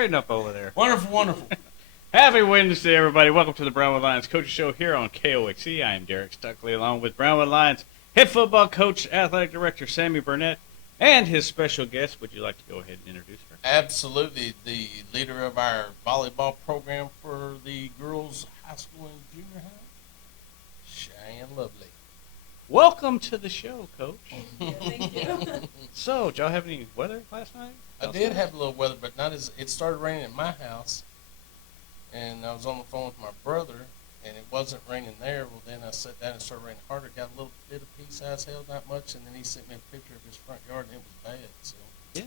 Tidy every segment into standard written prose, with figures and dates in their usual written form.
straighten up over there. Wonderful, wonderful. Happy Wednesday, everybody. Welcome to the Brownwood Lions Coaches Show here on KOXE. I am Derek Stuckley, along with Brownwood Lions head football coach, athletic director Sammy Burnett, and his special guest. Would you like to go ahead and introduce her? Absolutely. The leader of our volleyball program for the girls' high school and junior high, Cheyenne Lovely. Welcome to the show, Coach. Yeah, thank you. So, did y'all have any weather last night? I did have a little weather, but not as it started raining at my house, and I was on the phone with my brother, and it wasn't raining there. Well, then I sat down and started raining harder. Got a little bit of pea-sized hail, not much, and then he sent me a picture of his front yard, and it was bad. So Yeah.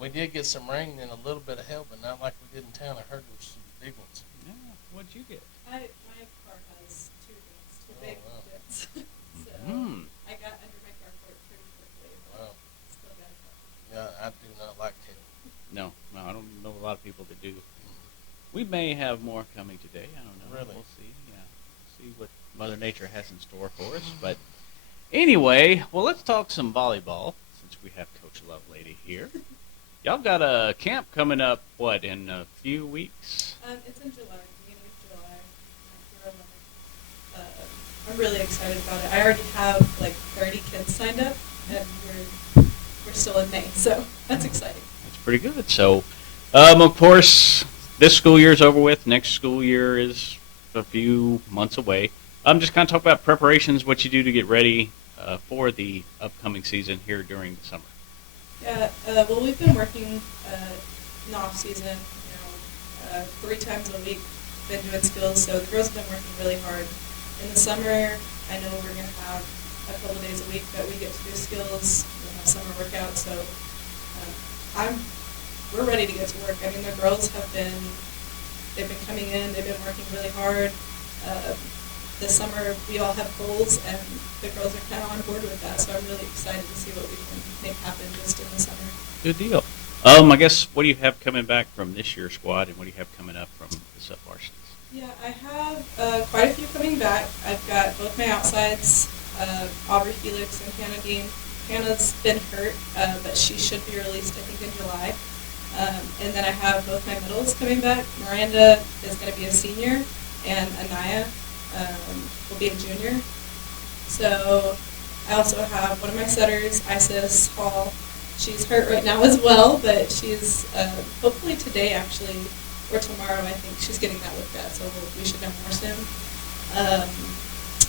we did get some rain and a little bit of hail, but not like we did in town. I heard there was some big ones. Yeah. What'd you get? My car has two big wow. bits. So I got under my carport pretty quickly. Wow. Still got it. Yeah, I do not like hail. No, I don't know a lot of people that do. We may have more coming today. I don't know. Really? We'll see. Yeah, see what Mother Nature has in store for us. But anyway, well, let's talk some volleyball since we have Coach Lovelady here. Y'all got a camp coming up, what, in a few weeks? It's in July, beginning of July. I'm really excited about it. I already have like 30 kids signed up, and we're still in May, so that's exciting. That's pretty good. So, of course, this school year is over with. Next school year is a few months away. I'm just kind of talking about preparations, what you do to get ready for the upcoming season here during the summer. Yeah, well, we've been working in the off season, 3 times a week. Been doing skills, so the girls have been working really hard. In the summer, I know we're going to have a couple of days a week that we get to do skills. We'll have summer workouts, so we're ready to get to work. I mean, the girls they've been coming in, they've been working really hard. This summer, we all have goals, and the girls are kind of on board with that, so I'm really excited to see what we can make happen just in the summer. Good deal. I guess, what do you have coming back from this year's squad, and what do you have coming up from the sub-varsities? Yeah, I have quite a few coming back. I've got both my outsides, Aubrey Felix and Hannah Dean. Hannah's been hurt, but she should be released, I think, in July. And then I have both my middles coming back. Miranda is going to be a senior, and Anaya will be a junior. So I also have one of my setters, Isis Hall. She's hurt right now as well, but she's hopefully today, actually, or tomorrow, I think she's getting that looked at, so we should know more soon.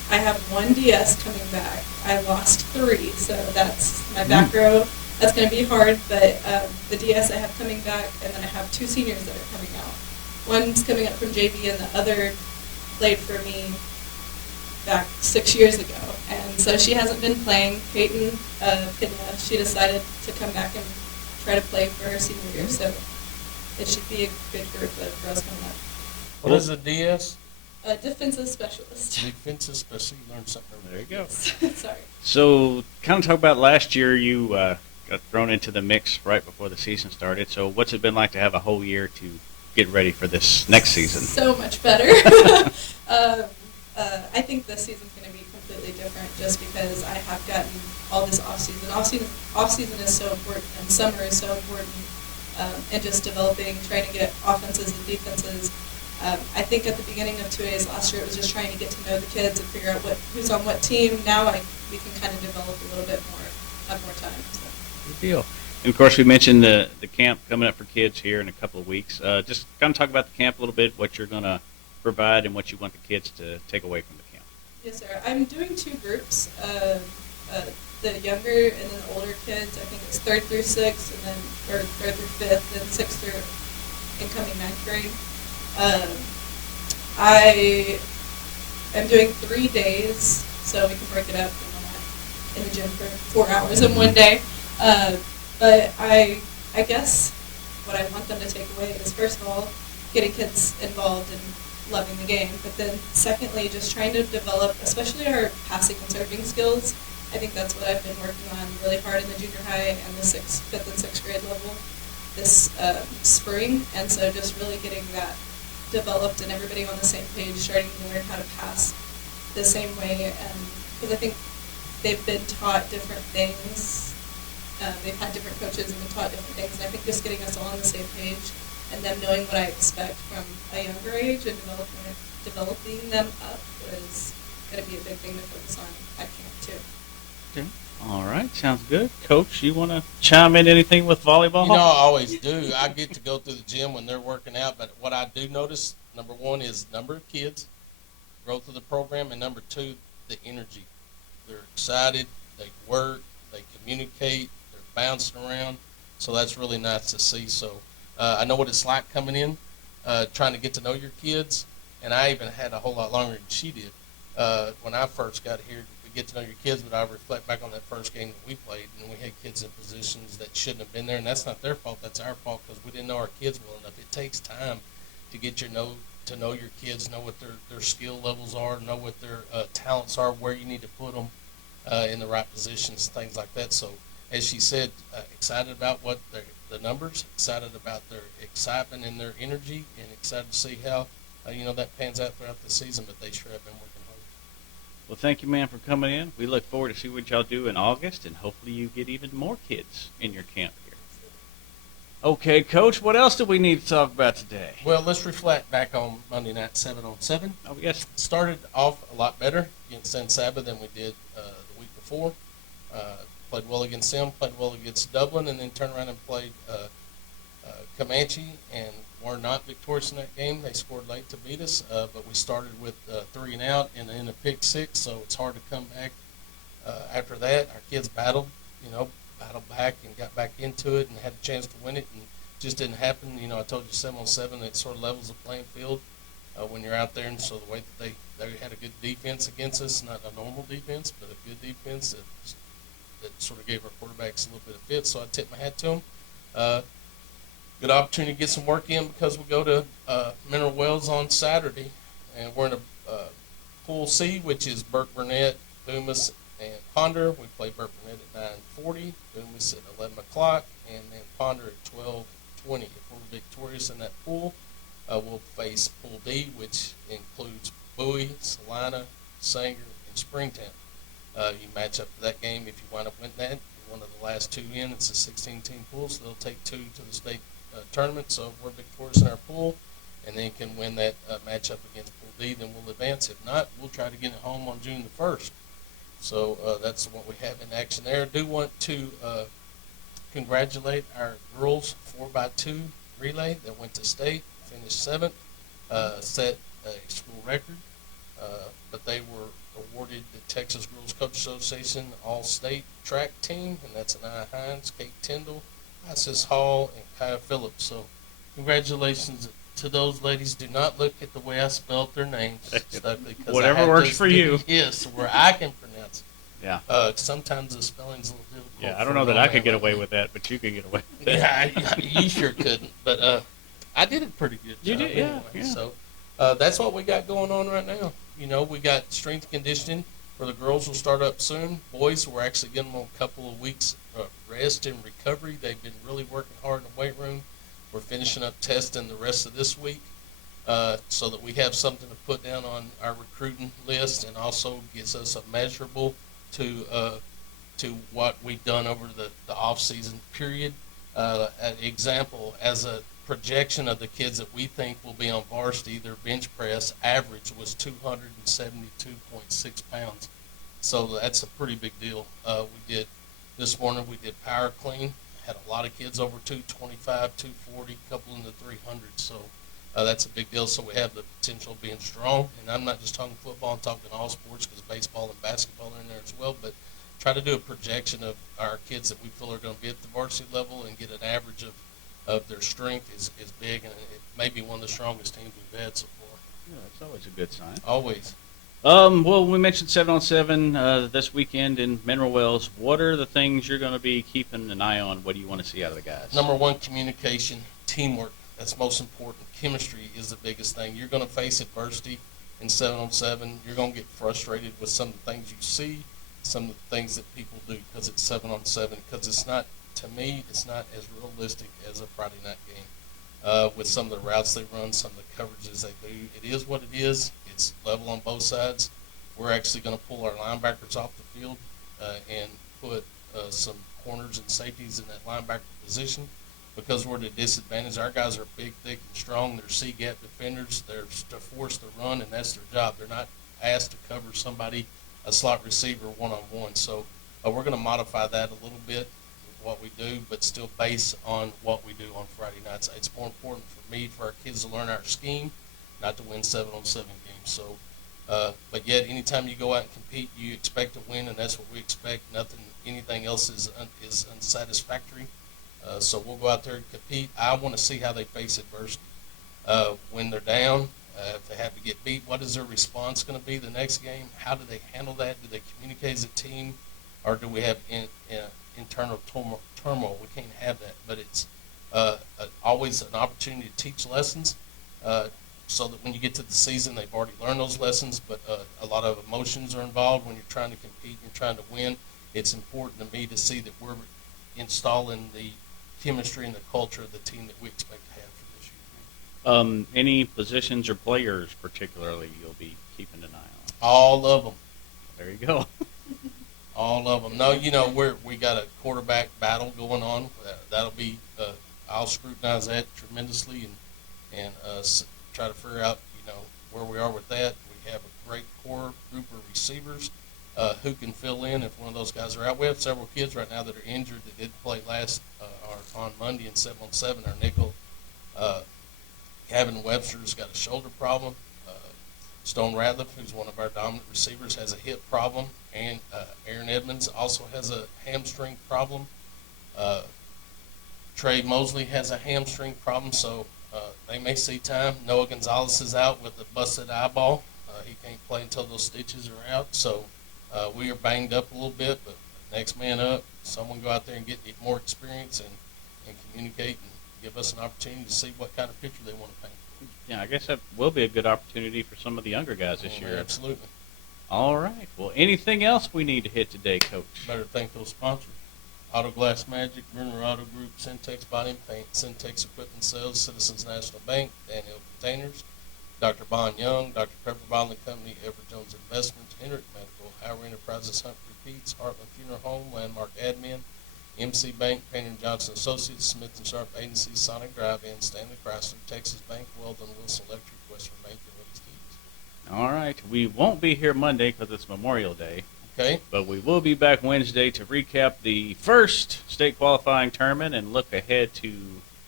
I have one DS coming back. I lost 3, so that's my back row. That's going to be hard, but the DS I have coming back, and then I have 2 seniors that are coming out. One's coming up from JV, and the other played for me back 6 years ago. And so she hasn't been playing. Peyton Pina, she decided to come back and try to play for her senior year, so it should be a good group of girls coming up. What is a DS? Defensive specialist. Defensive specialist. You learned something. There you go. Sorry. So, kind of talk about last year. You got thrown into the mix right before the season started. So, what's it been like to have a whole year to get ready for this next season? So much better. I think this season's going to be completely different just because I have gotten all this off-season. Off-season is so important, and summer is so important, and just developing, trying to get offenses and defenses. I think at the beginning of 2A's last year, it was just trying to get to know the kids and figure out who's on what team. Now we can kind of develop a little bit more, have more time. So. Good deal. And, of course, we mentioned the camp coming up for kids here in a couple of weeks. Just kind of talk about the camp a little bit, what you're going to provide and what you want the kids to take away from the camp. Yes, sir. I'm doing 2 groups, the younger and then the older kids. I think it's 3rd through 6th, and then or 3rd through 5th, and 6th through incoming 9th grade. I am doing 3 days, so we can break it up, and I'm not in the gym for 4 hours in one day. But I guess what I want them to take away is, first of all, getting kids involved and loving the game, but then secondly, just trying to develop, especially our passing and serving skills. I think that's what I've been working on really hard in the junior high and the 5th and 6th grade level this spring, and so just really getting that developed and everybody on the same page, starting to learn how to pass the same way, and because I think they've been taught different things. They've had different coaches and been taught different things, and I think just getting us all on the same page and them knowing what I expect from a younger age and developing them up was going to be a big thing to focus on at camp too. Okay. All right, sounds good. Coach, you want to chime in anything with volleyball? You know, I always do. I get to go through the gym when they're working out, but what I do notice, number one, is number of kids, growth of the program, and number two, the energy. They're excited, they work, they communicate, they're bouncing around, so that's really nice to see. So I know what it's like coming in, trying to get to know your kids, and I even had a whole lot longer than she did. When I first got here, we get to know your kids, but I reflect back on that first game that we played, and we had kids in positions that shouldn't have been there, and that's not their fault, that's our fault, because we didn't know our kids well enough. It takes time to get to know your kids, know what their skill levels are, know what their talents are, where you need to put them in the right positions, things like that. So, as she said, excited about what the numbers, excited about their excitement and their energy, and excited to see how that pans out throughout the season. But they sure have been working hard. Well, thank you, man, for coming in. We look forward to see what y'all do in August, and hopefully you get even more kids in your camp here. Okay, Coach, what else do we need to talk about today? Well, let's reflect back on Monday night 7-on-7. Oh, yes. Started off a lot better against San Saba than we did the week before. Played well against them, played well against Dublin, and then turned around and played Comanche, and were not victorious in that game. They scored late to beat us, but we started with 3 and out and then a pick 6, so it's hard to come back after that. Our kids battled back and got back into it and had a chance to win it, and just didn't happen. I told you 7-on-7, it sort of levels the playing field when you're out there, and so the way that they had a good defense against us, not a normal defense, but a good defense that sort of gave our quarterbacks a little bit of fit, so I tip my hat to them. Good opportunity to get some work in because we go to Mineral Wells on Saturday, and we're in a Pool C, which is Burke Burnett, Dumas, and Ponder. We play Burke Burnett at 9:40, Dumas at 11 o'clock, and then Ponder at 12:20. If we're victorious in that pool, we'll face Pool D, which includes Bowie, Salina, Sanger, and Springtown. You match up to that game if you wind up winning that. You're one of the last 2 in. It's a 16-team pool, so they'll take 2 to the state tournament. So if we're victorious in our pool and then can win that matchup against Pool D, then we'll advance. If not, we'll try to get it home on June the 1st. So that's what we have in action there. I do want to congratulate our girls 4x2 relay that went to state, finished 7th, set a school record, but they were awarded the Texas Girls Coach Association All-State Track Team, and that's Anaya Hines, Kate Tyndall, Isis Hall, and Kaya Phillips. So congratulations to those ladies. Do not look at the way I spelled their names. Whatever works for you. Yes, where I can pronounce it. Yeah. Sometimes the spelling's a little difficult. Yeah, I don't know that I could get away with that, but you could get away with that. Yeah, you sure couldn't. But I did it pretty good. You did, anyway. yeah. So that's what we got going on right now. We got strength conditioning where the girls will start up soon. Boys, we're actually getting them a couple of weeks rest and recovery. They've been really working hard in the weight room. We're finishing up testing the rest of this week so that we have something to put down on our recruiting list, and also gives us a measurable to what we've done over the off-season period. An example, as a projection of the kids that we think will be on varsity, their bench press average was 272.6 pounds. So that's a pretty big deal. This morning we did power clean, had a lot of kids over 225, 240, a couple in the 300. So that's a big deal. So we have the potential of being strong. And I'm not just talking football, I'm talking all sports, because baseball and basketball are in there as well. But try to do a projection of our kids that we feel are going to be at the varsity level and get an average of their strength is big, and it may be one of the strongest teams we've had so far. Yeah, that's always a good sign. Always. Well, we mentioned 7-on-7 this weekend in Mineral Wells. What are the things you're going to be keeping an eye on? What do you want to see out of the guys? Number one, communication, teamwork. That's most important. Chemistry is the biggest thing. You're going to face adversity in 7-on-7. You're going to get frustrated with some of the things you see, some of the things that people do, because it's 7-on-7. Because it's not, to me, it's not as realistic as a Friday night game. With some of the routes they run, some of the coverages they do, it is what it is. It's level on both sides. We're actually going to pull our linebackers off the field and put some corners and safeties in that linebacker position. because we're at a disadvantage. Our guys are big, thick, and strong. They're C-gap defenders. They're to force the run, and that's their job. They're not asked to cover somebody, a slot receiver, one-on-one. So we're going to modify that a little bit with what we do, but still base on what we do on Friday nights. It's more important for me, for our kids to learn our scheme, not to win 7-on-7 games. So, but yet, anytime you go out and compete, you expect to win, and that's what we expect. Anything else is unsatisfactory. So we'll go out there and compete. I want to see how they face adversity. When they're down, if they have to get beat, what is their response going to be the next game? How do they handle that? Do they communicate as a team, or do we have internal turmoil? We can't have that, but it's always an opportunity to teach lessons so that when you get to the season, they've already learned those lessons, but a lot of emotions are involved when you're trying to compete and you're trying to win. It's important to me to see that we're installing the chemistry and the culture of the team that we expect to have for this year. Any positions or players particularly you'll be keeping an eye on? All of them. There you go. All of them. No, we got a quarterback battle going on. That'll be I'll scrutinize that tremendously and try to figure out where we are with that. We have a great core group of receivers who can fill in if one of those guys are out. We have several kids right now that are injured that didn't play or on Monday in 7-on-7. Our nickel, Gavin Webster's got a shoulder problem. Stone Radliff, who's one of our dominant receivers, has a hip problem. And Aaron Edmonds also has a hamstring problem. Trey Mosley has a hamstring problem, so they may see time. Noah Gonzalez is out with a busted eyeball. He can't play until those stitches are out. So we are banged up a little bit, but next man up, someone go out there and get more experience and communicate and give us an opportunity to see what kind of picture they want to paint. Yeah, I guess that will be a good opportunity for some of the younger guys this year. Absolutely. All right. Well, anything else we need to hit today, Coach? Better thank those sponsors. Auto Glass Magic, Bruner Auto Group, Syntex Body and Paint, Syntex Equipment Sales, Citizens National Bank, Daniel Containers, Dr. Bond Young, Dr. Pepper Bottling Company, Everett Jones Investments, Hendrick Medical, Howard Enterprises, Humphrey Peets, Heartland Funeral Home, Landmark Admin, MC Bank, Painter & Johnson Associates, Smith & Sharp Agency, Sonic Drive-In, Stanley Chrysler, Texas Bank, Weldon, Wilson Electric, Western Bank, and Willie's Keys. All right. We won't be here Monday because it's Memorial Day. Okay. But we will be back Wednesday to recap the first state qualifying tournament and look ahead to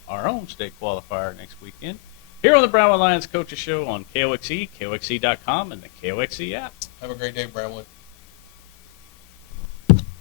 our own state qualifier next weekend. Here on the Brownwood Lions Coaches Show on KOXE, KOXE.com, and the KOXE app. Have a great day, Brownwood.